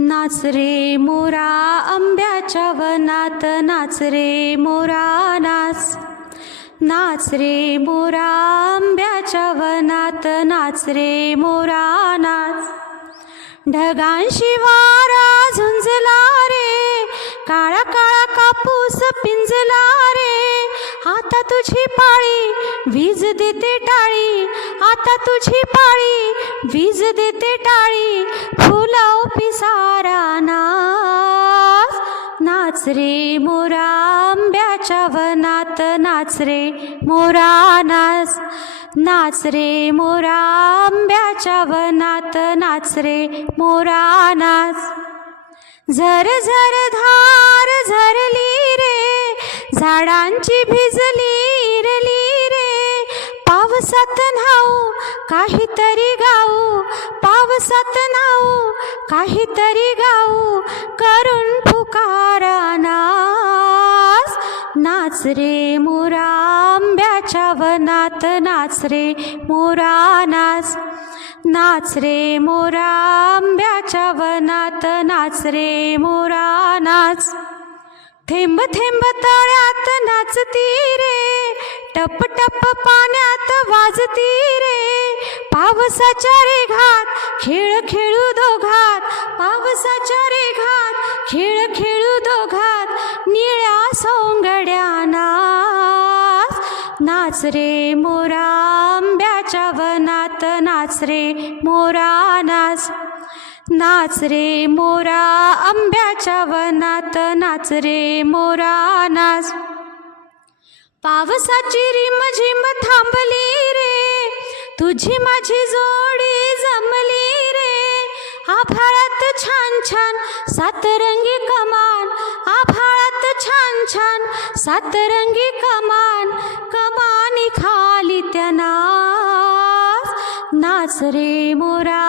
नाच रे मोरा आंब्याच्या वनात नाच रे मोरा नाच. नाच रे मोरा आंब्याच्या वनात नाच रे मोरा नाच. ढगांशी वारा झुंजला रे काळा काळा कापूस पिंजला रे. आता तुझी पाळी वीज देते टाळी आता तुझी पाळी वीज देते टाळी फुलाव पिसारा नाच नाच रे मोरा आंब्याच्या वनात नाच रे मोरा नाच नाच रे मोरा आंब्याच्या वनात नाच रे मोरा नाच झर झर धार झरली रे झाडांची भिजली रली पावसात न्हाऊ काहीतरी गाऊ. पावसात न्हाऊ काहीतरी गाऊ. करून पुकारा नाच नाच रे मोरा आंब्याच्या वनात नाच रे मोरा नाच नाच रे मोरा आंब्याच्या वनात नाच रे मोरा नाच थेंब थेंब तळ्यात नाचती रे. टप टप पाण्यात वाजती रे. पावसाच्या रेघात खेळ खेळू दोघात. पावसाच्या रेघात खेळ खेळू दोघात. निळ्या सोंगड्या नाच नाच रे मोरा. आंब्याच्या वनात नाच रे मोरा नाच. नाच रे मोरा. आंब्याच्या वनात नाच रे मोरा नाच. पावसाची रिम झिम थांबली रे. तुझी माझी जोडी जमली रे. आभाळात छान छान सातरंगी कमान. आभाळात छान छान सातरंगी कमान. कमानी खाली त्या नाच. नाच रे मोरा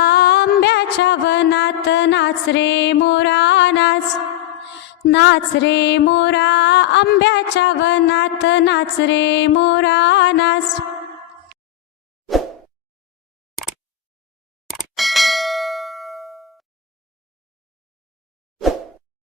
आंब्याच्या वनात. नाच रे मोरा नाच रे मोरा आंब्याच्या वनात नाच रे मोरा